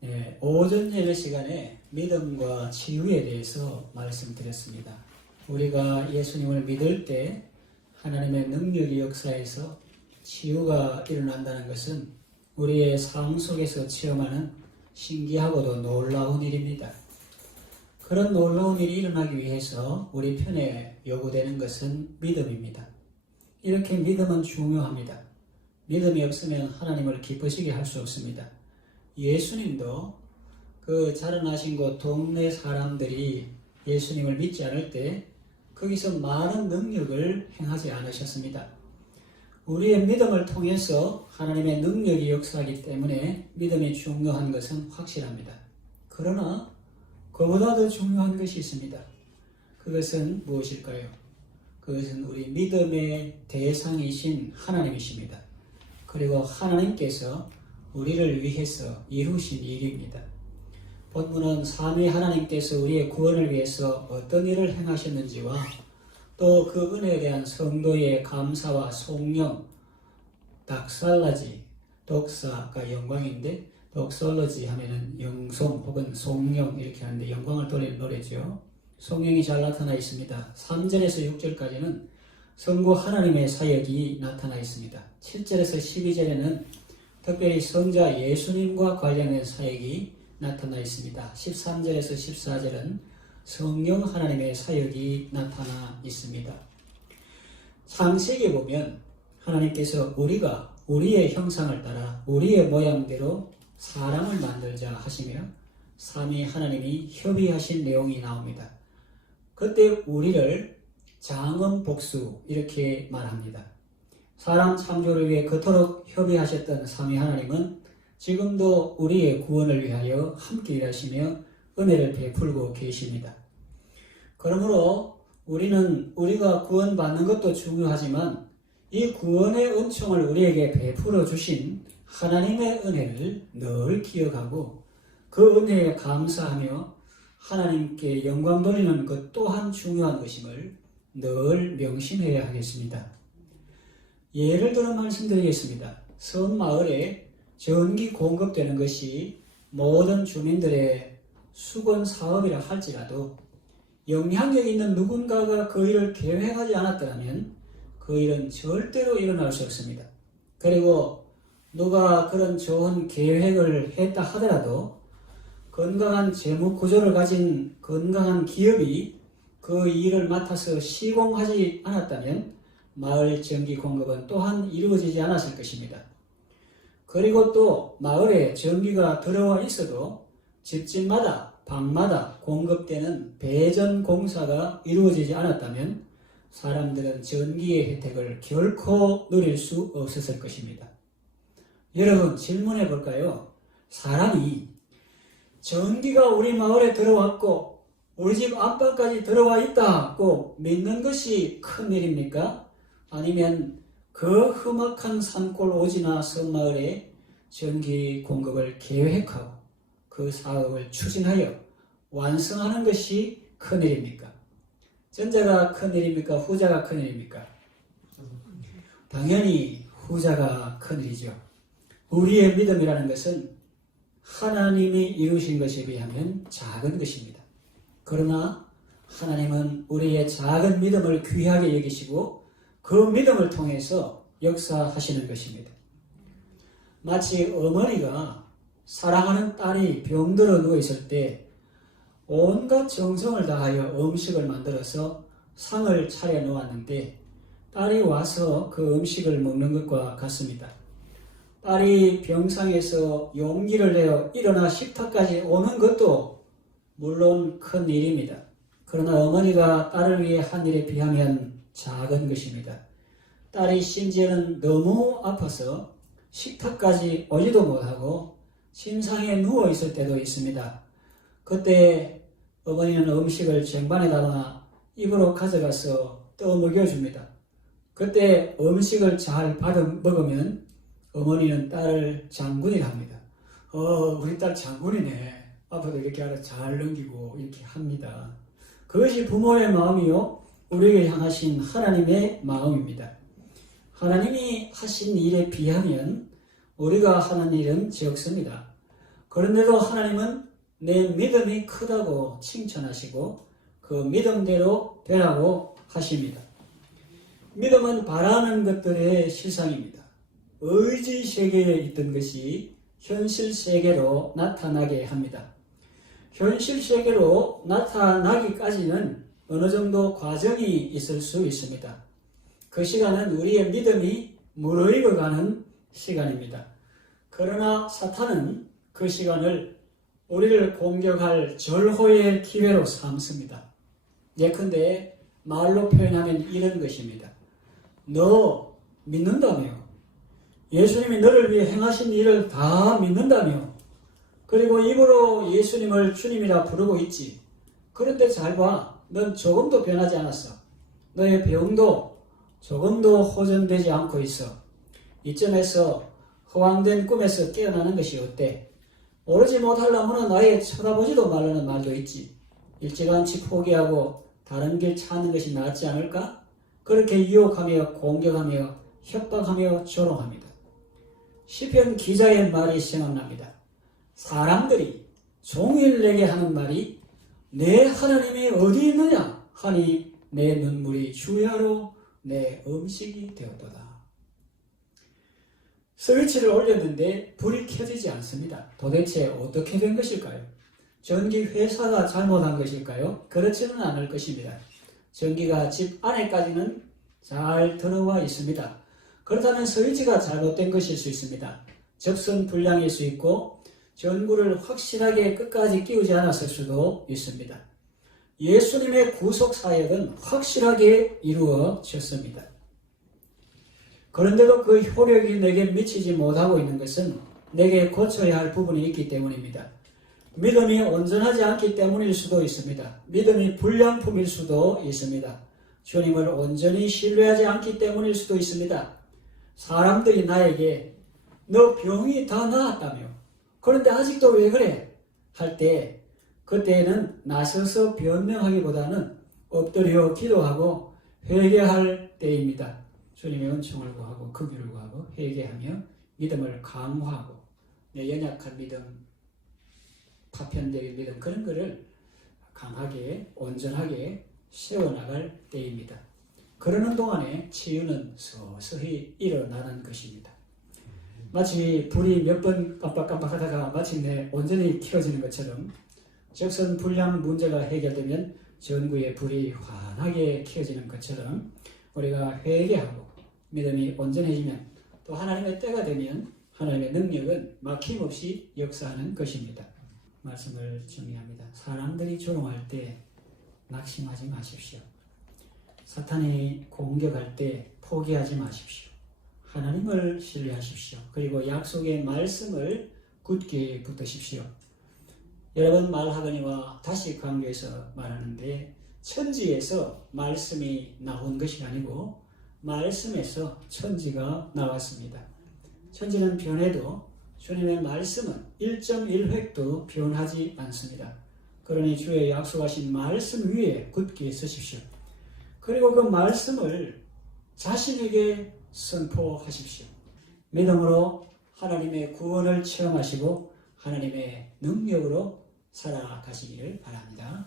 네, 오전 예배 시간에 믿음과 치유에 대해서 말씀드렸습니다. 우리가 예수님을 믿을 때 하나님의 능력의 역사에서 치유가 일어난다는 것은 우리의 삶 속에서 체험하는 신기하고도 놀라운 일입니다. 그런 놀라운 일이 일어나기 위해서 우리 편에 요구되는 것은 믿음입니다. 이렇게 믿음은 중요합니다. 믿음이 없으면 하나님을 기쁘시게 할 수 없습니다. 예수님도 그 자라나신 곳 동네 사람들이 예수님을 믿지 않을 때 거기서 많은 능력을 행하지 않으셨습니다. 우리의 믿음을 통해서 하나님의 능력이 역사하기 때문에 믿음이 중요한 것은 확실합니다. 그러나 그보다 더 중요한 것이 있습니다. 그것은 무엇일까요? 그것은 우리 믿음의 대상이신 하나님이십니다. 그리고 하나님께서 우리를 위해서 이루신 일입니다. 본문은 삼위 하나님께서 우리의 구원을 위해서 어떤 일을 행하셨는지와 또 그 은혜에 대한 성도의 감사와 송영, 닥살라지, 독사가 영광인데 독설러지 하면은 영송 혹은 송영 이렇게 하는데 영광을 돌리는 노래죠. 송영이 잘 나타나 있습니다. 3절에서 6절까지는 성부 하나님의 사역이 나타나 있습니다. 7절에서 12절에는 특별히 성자 예수님과 관련된 사역이 나타나 있습니다. 13절에서 14절은 성령 하나님의 사역이 나타나 있습니다. 창세기에 보면 하나님께서 우리가 우리의 형상을 따라 우리의 모양대로 사람을 만들자 하시며 삼위 하나님이 협의하신 내용이 나옵니다. 그때 우리를 장엄복수 이렇게 말합니다. 사람 창조를 위해 그토록 협의하셨던 삼위 하나님은 지금도 우리의 구원을 위하여 함께 일하시며 은혜를 베풀고 계십니다. 그러므로 우리는 우리가 구원받는 것도 중요하지만 이 구원의 은총을 우리에게 베풀어 주신 하나님의 은혜를 늘 기억하고 그 은혜에 감사하며 하나님께 영광 돌리는 것 또한 중요한 것임을 늘 명심해야 하겠습니다. 예를 들어 말씀드리겠습니다. 섬 마을에 전기 공급되는 것이 모든 주민들의 수건 사업이라 할지라도 영향력 있는 누군가가 그 일을 계획하지 않았더라면 그 일은 절대로 일어날 수 없습니다. 그리고 누가 그런 좋은 계획을 했다 하더라도 건강한 재무 구조를 가진 건강한 기업이 그 일을 맡아서 시공하지 않았다면 마을 전기 공급은 또한 이루어지지 않았을 것입니다. 그리고 또 마을에 전기가 들어와 있어도 집집마다 방마다 공급되는 배전 공사가 이루어지지 않았다면 사람들은 전기의 혜택을 결코 누릴 수 없었을 것입니다. 여러분 질문해 볼까요? 사람이 전기가 우리 마을에 들어왔고 우리 집 안방까지 들어와 있다고 믿는 것이 큰일입니까? 아니면 그 험악한 산골 오지나 섬마을에 전기 공급을 계획하고 그 사업을 추진하여 완성하는 것이 큰일입니까? 전자가 큰일입니까? 후자가 큰일입니까? 당연히 후자가 큰일이죠. 우리의 믿음이라는 것은 하나님이 이루신 것에 비하면 작은 것입니다. 그러나 하나님은 우리의 작은 믿음을 귀하게 여기시고 그 믿음을 통해서 역사하시는 것입니다. 마치 어머니가 사랑하는 딸이 병들어 누워있을 때 온갖 정성을 다하여 음식을 만들어서 상을 차려 놓았는데 딸이 와서 그 음식을 먹는 것과 같습니다. 딸이 병상에서 용기를 내어 일어나 식탁까지 오는 것도 물론 큰 일입니다. 그러나 어머니가 딸을 위해 한 일에 비하면 작은 것입니다. 딸이 심지어는 너무 아파서 식탁까지 오지도 못하고 침상에 누워 있을 때도 있습니다. 그때 어머니는 음식을 쟁반에 담아 입으로 가져가서 떠먹여줍니다. 그때 음식을 잘 받아 먹으면 어머니는 딸을 장군이라 합니다. 우리 딸 장군이네. 아파도 이렇게 알아 잘 넘기고 이렇게 합니다. 그것이 부모의 마음이요 우리에게 향하신 하나님의 마음입니다. 하나님이 하신 일에 비하면 우리가 하는 일은 적습니다. 그런데도 하나님은 내 믿음이 크다고 칭찬하시고 그 믿음대로 되라고 하십니다. 믿음은 바라는 것들의 실상입니다. 의지 세계에 있던 것이 현실 세계로 나타나게 합니다. 현실 세계로 나타나기까지는 어느 정도 과정이 있을 수 있습니다. 그 시간은 우리의 믿음이 무르익어가는 시간입니다. 그러나 사탄은 그 시간을 우리를 공격할 절호의 기회로 삼습니다. 예컨대 말로 표현하면 이런 것입니다. 너 믿는다며? 예수님이 너를 위해 행하신 일을 다 믿는다며? 그리고 입으로 예수님을 주님이라 부르고 있지. 그런데 잘 봐. 넌 조금도 변하지 않았어. 너의 병도 조금도 호전되지 않고 있어. 이쯤에서 허황된 꿈에서 깨어나는 것이 어때? 오르지 못하려면 아예 쳐다보지도 말라는 말도 있지. 일찌감치 포기하고 다른 길 찾는 것이 낫지 않을까? 그렇게 유혹하며 공격하며 협박하며 조롱합니다. 시편 기자의 말이 생각납니다. 사람들이 종일 내게 하는 말이 내 하나님이 어디 있느냐 하니 내 눈물이 주야로 내 음식이 되었도다. 스위치를 올렸는데 불이 켜지지 않습니다. 도대체 어떻게 된 것일까요? 전기 회사가 잘못한 것일까요? 그렇지는 않을 것입니다. 전기가 집 안에까지는 잘 들어와 있습니다. 그렇다면 스위치가 잘못된 것일 수 있습니다. 접선 불량일 수 있고 전구를 확실하게 끝까지 끼우지 않았을 수도 있습니다. 예수님의 구속 사역은 확실하게 이루어졌습니다. 그런데도 그 효력이 내게 미치지 못하고 있는 것은 내게 고쳐야 할 부분이 있기 때문입니다. 믿음이 온전하지 않기 때문일 수도 있습니다. 믿음이 불량품일 수도 있습니다. 주님을 온전히 신뢰하지 않기 때문일 수도 있습니다. 사람들이 나에게 너 병이 다 나았다며 그런데 아직도 왜 그래? 할 때 그때는 나서서 변명하기보다는 엎드려 기도하고 회개할 때입니다. 주님의 은총을 구하고 긍휼을 구하고 회개하며 믿음을 강화하고 내 연약한 믿음, 파편적인 믿음 그런 거를 강하게 온전하게 세워나갈 때입니다. 그러는 동안에 치유는 서서히 일어나는 것입니다. 마치 불이 몇 번 깜빡깜빡하다가 마침내 온전히 켜지는 것처럼 적선 불량 문제가 해결되면 전구의 불이 환하게 켜지는 것처럼 우리가 회개하고 믿음이 온전해지면 또 하나님의 때가 되면 하나님의 능력은 막힘없이 역사하는 것입니다. 말씀을 정리합니다. 사람들이 조롱할 때 낙심하지 마십시오. 사탄이 공격할 때 포기하지 마십시오. 하나님을 신뢰하십시오. 그리고 약속의 말씀을 굳게 붙드십시오. 여러분 말하거니와 다시 강조해서 말하는데 천지에서 말씀이 나온 것이 아니고 말씀에서 천지가 나왔습니다. 천지는 변해도 주님의 말씀은 1.1획도 변하지 않습니다. 그러니 주의 약속하신 말씀 위에 굳게 서십시오. 그리고 그 말씀을 자신에게 선포하십시오. 믿음으로 하나님의 구원을 체험하시고 하나님의 능력으로 살아가시기를 바랍니다.